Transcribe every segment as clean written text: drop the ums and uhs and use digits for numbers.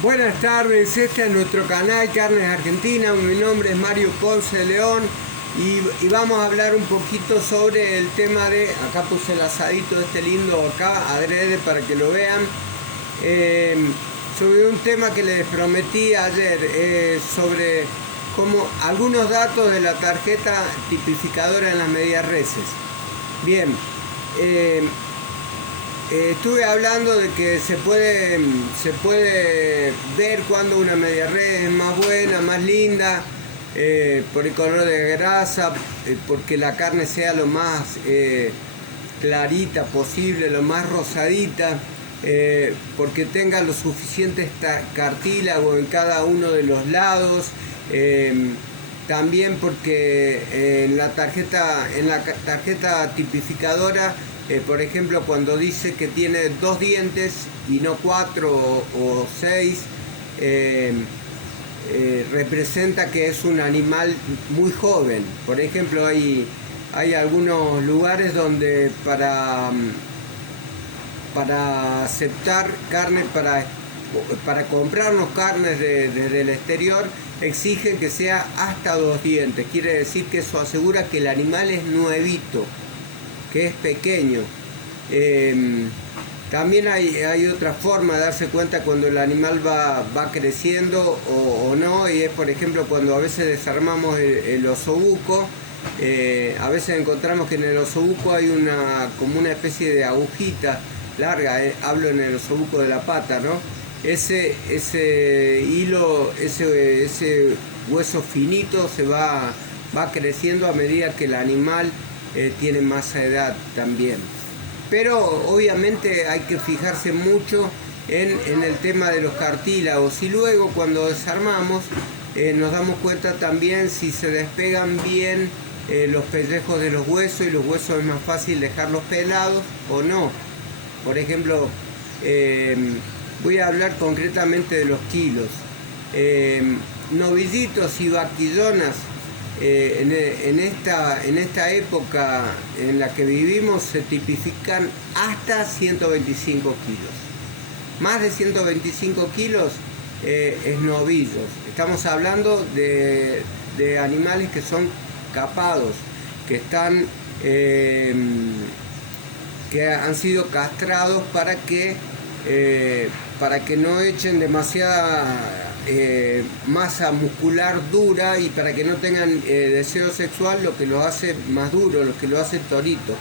Buenas tardes, este es nuestro canal Carnes Argentina. Mi nombre es Mario Ponce de León y vamos a hablar un poquito sobre el tema de, acá puse el asadito este lindo acá, adrede para que lo vean, sobre un tema que les prometí ayer, sobre algunos datos de la tarjeta tipificadora en las medias reses. Bien, estuve hablando de que se puede ver cuando una media res es más buena, más linda, por el color de grasa, porque la carne sea lo más clarita posible, lo más rosadita, porque tenga lo suficiente cartílago en cada uno de los lados, también porque en la tarjeta tipificadora, por ejemplo, cuando dice que tiene 2 dientes y no 4 o 6, representa que es un animal muy joven. Por ejemplo, hay algunos lugares donde para aceptar carne, para comprarnos carnes desde el exterior, exigen que sea hasta 2 dientes. Quiere decir que eso asegura que el animal es nuevito, que es pequeño. También hay otra forma de darse cuenta cuando el animal va creciendo o no, y es por ejemplo cuando a veces desarmamos el osobuco. A veces encontramos que en el osobuco hay como una especie de agujita larga, hablo en el osobuco de la pata, ¿no? Ese hilo, ese hueso finito se va creciendo a medida que el animal tiene más edad también. Pero obviamente hay que fijarse mucho en el tema de los cartílagos, y luego cuando desarmamos nos damos cuenta también si se despegan bien los pellejos de los huesos, y los huesos es más fácil dejarlos pelados o no. Por ejemplo, voy a hablar concretamente de los kilos. Novillitos y vaquillonas, en esta época en la que vivimos, se tipifican hasta 125 kilos. Más de 125 kilos es novillos. Estamos hablando de animales que son capados, que han sido castrados para que no echen demasiada masa muscular dura, y para que no tengan deseo sexual, lo que los hace más duros, lo que los hace toritos.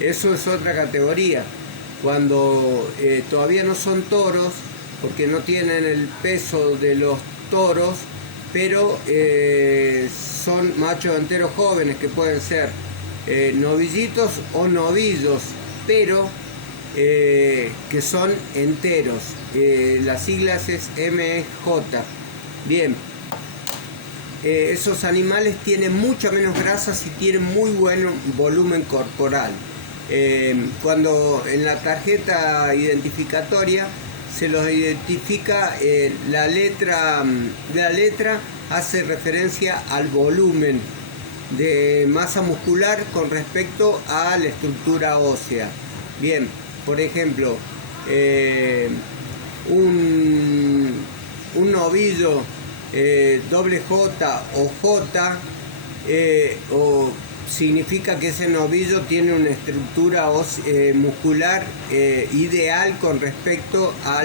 Eso es otra categoría. Cuando todavía no son toros, porque no tienen el peso de los toros, pero son machos enteros jóvenes, que pueden ser novillitos o novillos, pero que son enteros. Las siglas es MJ. Bien, esos animales tienen mucha menos grasa y tienen muy buen volumen corporal. Cuando en la tarjeta identificatoria se los identifica, la letra hace referencia al volumen de masa muscular con respecto a la estructura ósea. Bien, por ejemplo, un novillo doble J o J, significa que ese novillo tiene una estructura muscular ideal con respecto a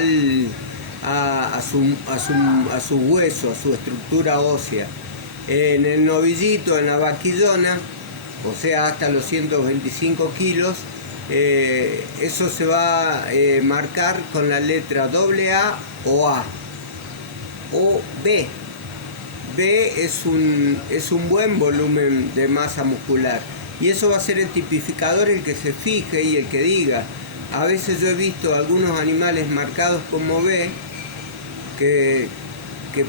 su hueso, a su estructura ósea. En el novillito, en la vaquillona, o sea hasta los 125 kilos, eso se va a marcar con la letra AA o A o B. B es un buen volumen de masa muscular, y eso va a ser el tipificador el que se fije y el que diga. A veces yo he visto algunos animales marcados como B que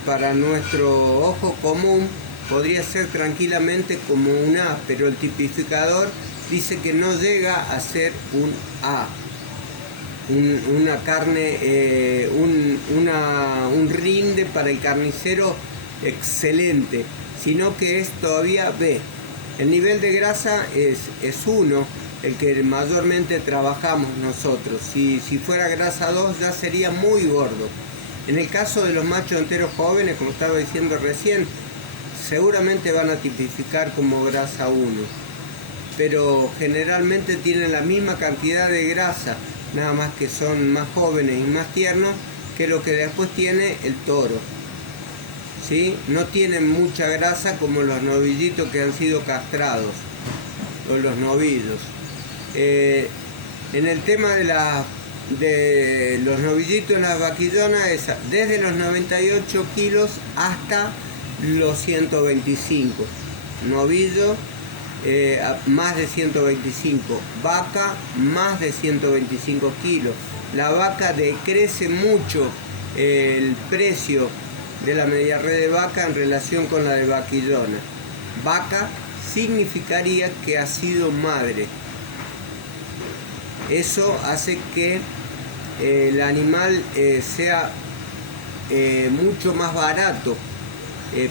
para nuestro ojo común podría ser tranquilamente como un A, pero el tipificador dice que no llega a ser un A, una carne, un rinde para el carnicero excelente, sino que es todavía B. El nivel de grasa es 1, el que mayormente trabajamos nosotros. Si fuera grasa 2 ya sería muy gordo. En el caso de los machos enteros jóvenes, como estaba diciendo recién, seguramente van a tipificar como grasa 1, pero generalmente tienen la misma cantidad de grasa, nada más que son más jóvenes y más tiernos que lo que después tiene el toro. ¿Sí? No tienen mucha grasa como los novillitos que han sido castrados, o los novillos. En el tema de los novillitos en las vaquillonas, es desde los 98 kilos hasta los 125. Novillo, más de 125. Vaca, más de 125 kilos. La vaca decrece mucho el precio de la media red de vaca en relación con la de vaquillona. Vaca significaría que ha sido madre. Eso hace que el animal sea mucho más barato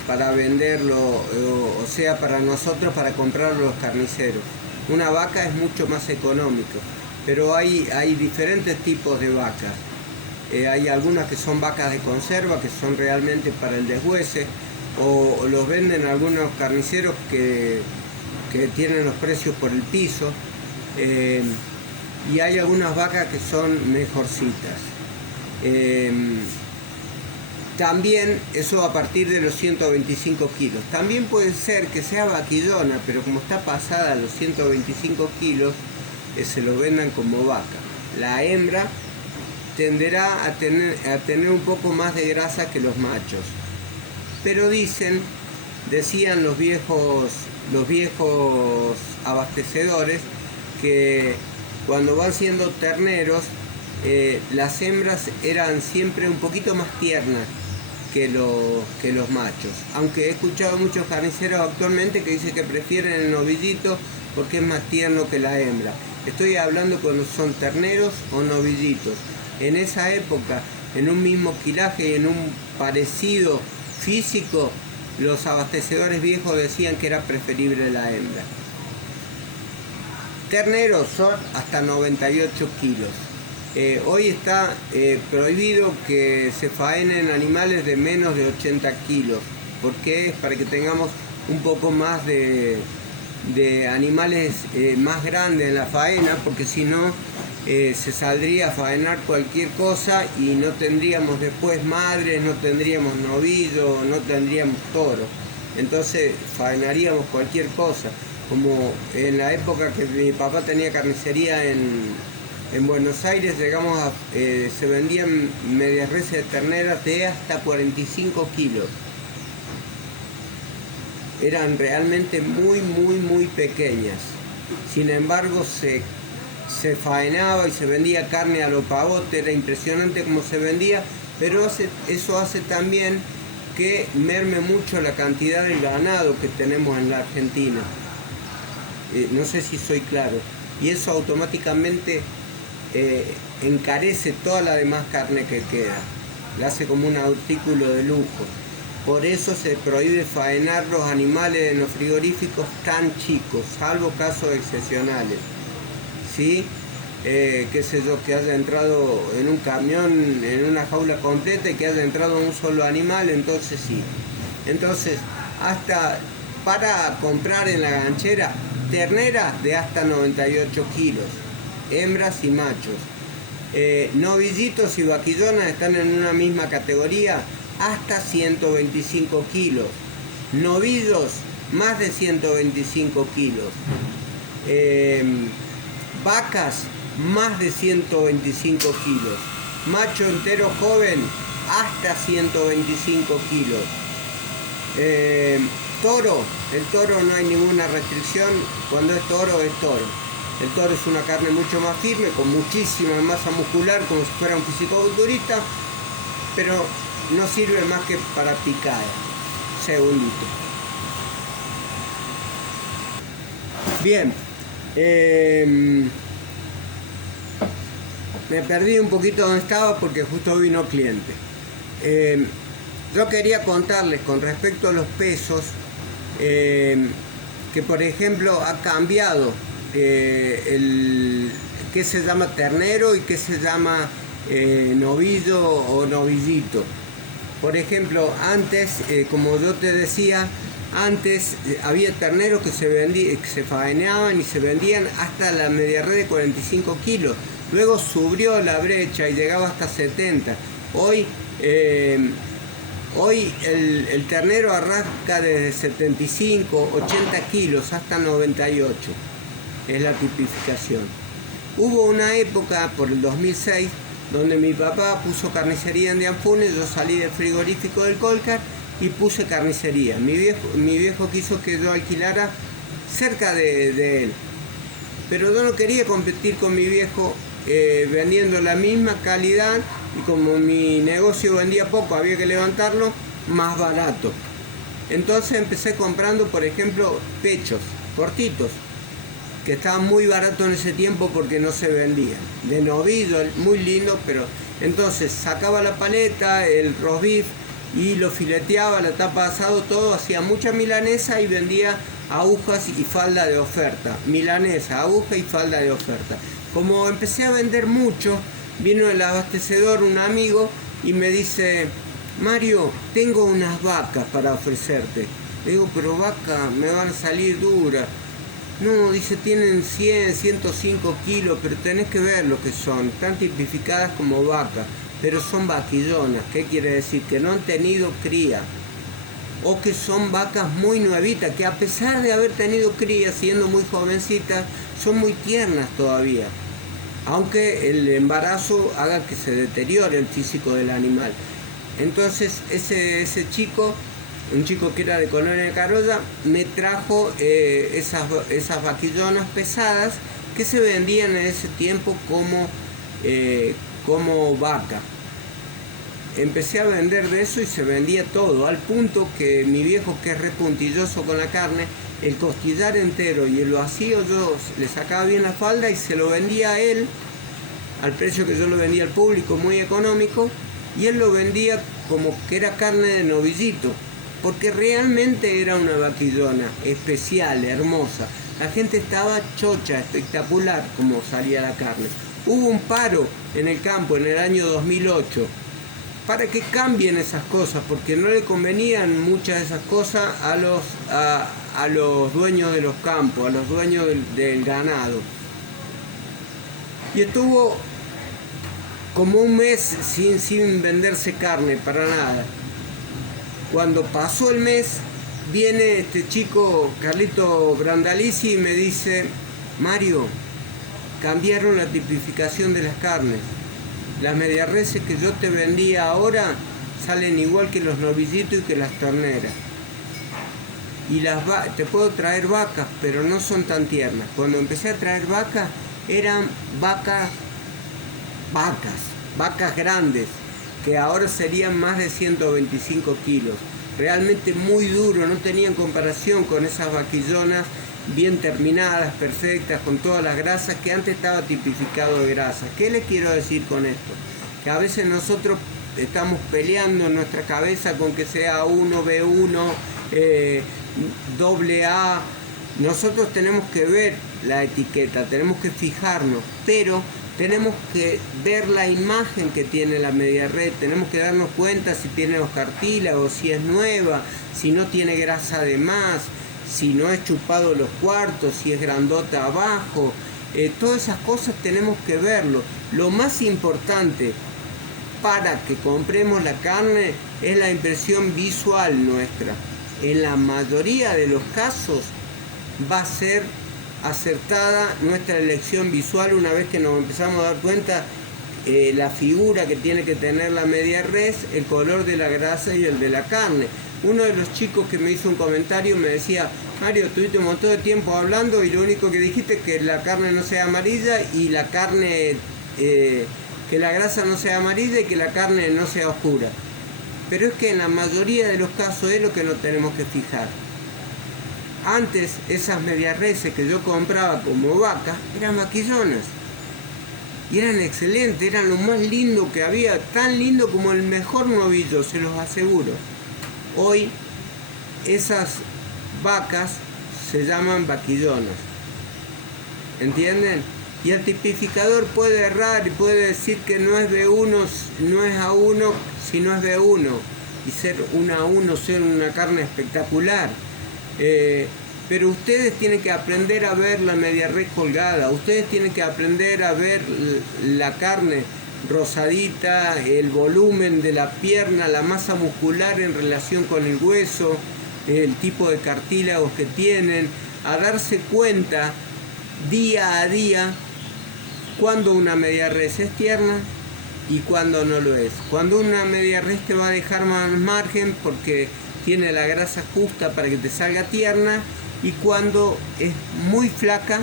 para venderlo, o sea, para nosotros, para comprarlo los carniceros. Una vaca es mucho más económico, pero hay diferentes tipos de vacas. Hay algunas que son vacas de conserva, que son realmente para el deshuese, o los venden algunos carniceros que tienen los precios por el piso, y hay algunas vacas que son mejorcitas. También eso a partir de los 125 kilos. También puede ser que sea vaquillona, pero como está pasada a los 125 kilos, se lo vendan como vaca. La hembra tenderá a tener un poco más de grasa que los machos. Pero decían los viejos abastecedores que cuando van siendo terneros, las hembras eran siempre un poquito más tiernas que los machos. Aunque he escuchado muchos carniceros actualmente que dicen que prefieren el novillito porque es más tierno que la hembra. Estoy hablando cuando son terneros o novillitos. En esa época, en un mismo quilaje y en un parecido físico, los abastecedores viejos decían que era preferible la hembra. Terneros son hasta 98 kilos. Hoy está prohibido que se faenen animales de menos de 80 kilos. ¿Por qué? Es para que tengamos un poco más de animales más grandes en la faena, porque si no se saldría a faenar cualquier cosa y no tendríamos después madres, no tendríamos novillo, no tendríamos toro. Entonces faenaríamos cualquier cosa. Como en la época que mi papá tenía carnicería en Buenos Aires, se vendían medias reses de terneras de hasta 45 kilos. Eran realmente muy pequeñas. Sin embargo, se faenaba y se vendía carne a lo pavote, era impresionante cómo se vendía, pero eso hace también que merme mucho la cantidad de ganado que tenemos en la Argentina. No sé si soy claro. Y eso automáticamente encarece toda la demás carne que queda. La hace como un artículo de lujo. Por eso se prohíbe faenar los animales en los frigoríficos tan chicos, salvo casos excepcionales. ¿Sí? Qué sé yo, que haya entrado en un camión, en una jaula completa y que haya entrado un solo animal, entonces sí. Entonces, hasta para comprar en la ganchera, terneras de hasta 98 kilos, hembras y machos. Novillitos y vaquillonas están en una misma categoría, hasta 125 kilos. Novillos, más de 125 kilos. Vacas, más de 125 kilos. Macho entero joven, hasta 125 kilos. Toro, el toro no hay ninguna restricción, cuando es toro, es toro. El toro es una carne mucho más firme, con muchísima masa muscular, como si fuera un fisicoculturista, pero no sirve más que para picada. Segundito. Bien, me perdí un poquito donde estaba porque justo vino cliente. Yo quería contarles con respecto a los pesos, que por ejemplo ha cambiado qué se llama ternero y qué se llama novillo o novillito. Por ejemplo, antes, como yo te decía, antes había terneros que se faenaban y se vendían hasta la media red de 45 kilos. Luego subió la brecha y llegaba hasta 70. Hoy el ternero arranca desde 75, 80 kilos hasta 98. Es la tipificación. Hubo una época, por el 2006, donde mi papá puso carnicería en Dianfunes. Yo salí del frigorífico del Colcar y puse carnicería. Mi viejo quiso que yo alquilara cerca de él. Pero yo no quería competir con mi viejo vendiendo la misma calidad, y como mi negocio vendía poco, había que levantarlo más barato. Entonces empecé comprando, por ejemplo, pechos cortitos, que estaban muy baratos en ese tiempo porque no se vendían. De novillo, muy lindo, pero entonces sacaba la paleta, el roast beef, y lo fileteaba, la tapa de asado, todo, hacía mucha milanesa y vendía agujas y falda de oferta. Milanesa, aguja y falda de oferta. Como empecé a vender mucho, vino el abastecedor, un amigo, y me dice: Mario, tengo unas vacas para ofrecerte. Le digo: pero vacas me van a salir duras. No, dice, tienen 100, 105 kilos, pero tenés que ver lo que son. Están tipificadas como vacas, pero son vaquillonas. ¿Qué quiere decir? Que no han tenido cría. O que son vacas muy nuevitas, que a pesar de haber tenido cría, siendo muy jovencitas, son muy tiernas todavía. Aunque el embarazo haga que se deteriore el físico del animal. Entonces ese chico, un chico que era de Colonia de Carolla, me trajo esas vaquillonas pesadas que se vendían en ese tiempo como vaca. Empecé a vender de eso y se vendía todo, al punto que mi viejo, que es repuntilloso con la carne, el costillar entero y el vacío yo le sacaba bien la falda y se lo vendía a él al precio que yo lo vendía al público, muy económico, y él lo vendía como que era carne de novillito, porque realmente era una vaquillona especial, hermosa. La gente estaba chocha, espectacular como salía la carne. Hubo un paro en el campo en el año 2008 para que cambien esas cosas, porque no le convenían muchas de esas cosas a los dueños de los campos, a los dueños del ganado. Y estuvo como un mes sin venderse carne para nada. Cuando pasó el mes, viene este chico, Carlito Brandalici, y me dice: Mario, cambiaron la tipificación de las carnes. Las mediarreses que yo te vendía ahora salen igual que los novillitos y que las terneras. Y te puedo traer vacas, pero no son tan tiernas. Cuando empecé a traer vacas, eran vacas grandes, que ahora serían más de 125 kilos. Realmente muy duro, no tenían comparación con esas vaquillonas bien terminadas, perfectas, con todas las grasas, que antes estaba tipificado de grasa. ¿Qué les quiero decir con esto? Que a veces nosotros estamos peleando en nuestra cabeza con que sea A1, B1, AA. Nosotros tenemos que ver la etiqueta, tenemos que fijarnos, pero tenemos que ver la imagen que tiene la media red, tenemos que darnos cuenta si tiene los cartílagos, si es nueva, si no tiene grasa de más, si no es chupado los cuartos, si es grandota abajo. Todas esas cosas tenemos que verlo. Lo más importante para que compremos la carne es la impresión visual nuestra. En la mayoría de los casos va a ser acertada nuestra elección visual una vez que nos empezamos a dar cuenta la figura que tiene que tener la media res, el color de la grasa y el de la carne. Uno de los chicos que me hizo un comentario me decía: Mario, tuviste un montón de tiempo hablando y lo único que dijiste es que la carne no sea amarilla y la carne, que la grasa no sea amarilla y que la carne no sea oscura. Pero es que en la mayoría de los casos es lo que nos tenemos que fijar. Antes esas medias reses que yo compraba como vacas eran vaquillonas. Y eran excelentes, eran lo más lindo que había, tan lindo como el mejor novillo, se los aseguro. Hoy esas vacas se llaman vaquillonas. ¿Entienden? Y el tipificador puede errar y puede decir que no es B1, no es A1, sino es B1. Y ser un A1, ser una carne espectacular. Pero ustedes tienen que aprender a ver la media res colgada. Ustedes tienen que aprender a ver la carne rosadita, el volumen de la pierna, la masa muscular en relación con el hueso, el tipo de cartílagos que tienen, a darse cuenta día a día cuando una media res es tierna y cuando no lo es. Cuando una media res te va a dejar más margen porque tiene la grasa justa para que te salga tierna, y cuando es muy flaca,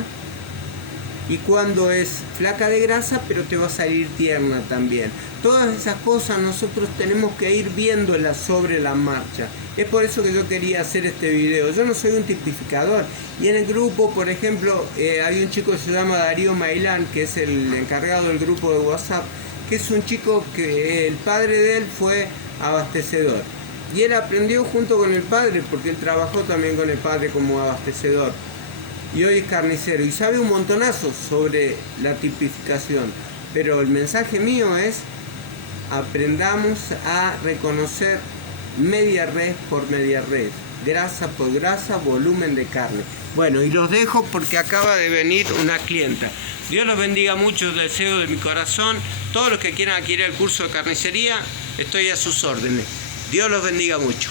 y cuando es flaca de grasa pero te va a salir tierna también. Todas esas cosas nosotros tenemos que ir viéndolas sobre la marcha. Es por eso que yo quería hacer este video. Yo no soy un tipificador, y en el grupo, por ejemplo, hay un chico que se llama Darío Mailán, que es el encargado del grupo de WhatsApp, que es un chico que el padre de él fue abastecedor, y él aprendió junto con el padre, porque él trabajó también con el padre como abastecedor, y hoy es carnicero y sabe un montonazo sobre la tipificación. Pero el mensaje mío es: aprendamos a reconocer media res por media res, grasa por grasa, volumen de carne. Bueno, y los dejo porque acaba de venir una clienta. Dios los bendiga mucho, deseo de mi corazón. Todos los que quieran adquirir el curso de carnicería, estoy a sus órdenes. Dios los bendiga mucho.